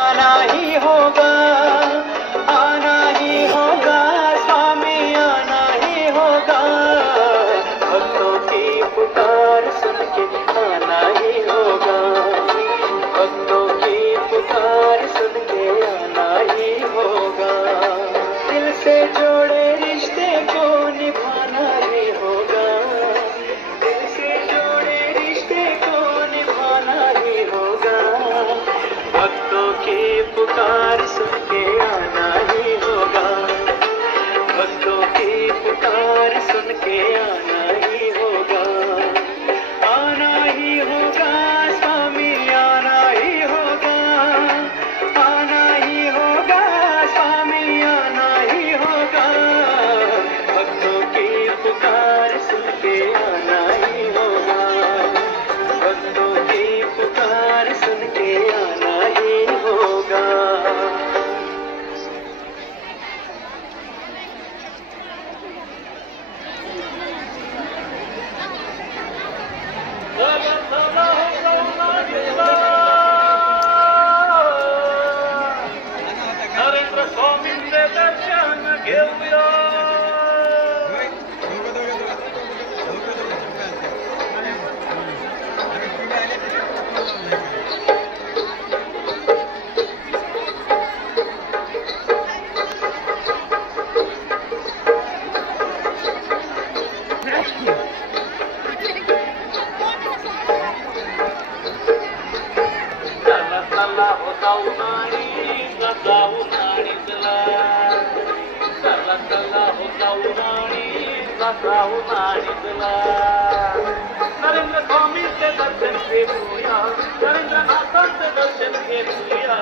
आना ही होगा, आना ही होगा, स्वामी आना ही होगा। भक्तों की पुकार सुन के आना ही होगा, भक्तों की पुकार सुन के आना ही होगा। दिल से जोड़े रिश्ते को निभाना ही होगा, दिल से जोड़े रिश्ते को निभाना ही होगा। भक्तों की पुकार सुन के आना ही होगा, भक्तों की पुकार सुन के आना ही होगा। आना ही होगा, स्वामी आना ही होगा, आना ही होगा, स्वामी आना ही होगा। भक्तों की पुकार सुन के आना ही होगा, भक्तों की पुकार सुन के आना ही होगा। नरेंद्र स्वामींचे दर्शन घेऊया, चला चला हो जाऊन आणि चला, चला चला हो जाऊन आणि चला। नरेंद्र स्वामींचे दर्शन घेऊया, नरेंद्र नाथांचे दर्शन घेऊया।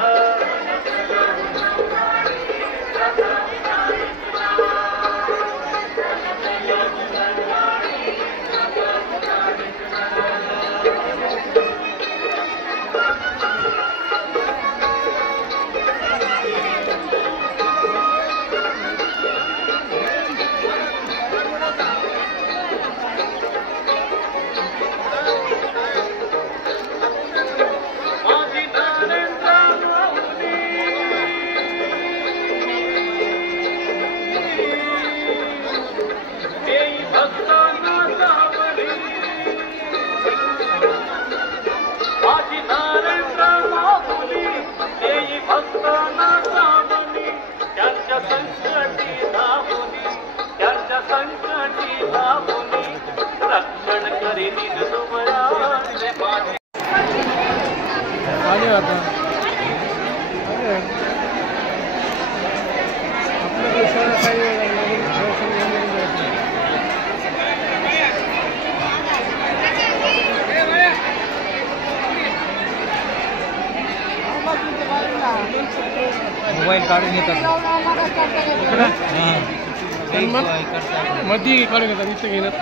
रक्षण करी निज तुमरा मोबाईल काढून येतात मध्ये काढून येतात इथे घेणार.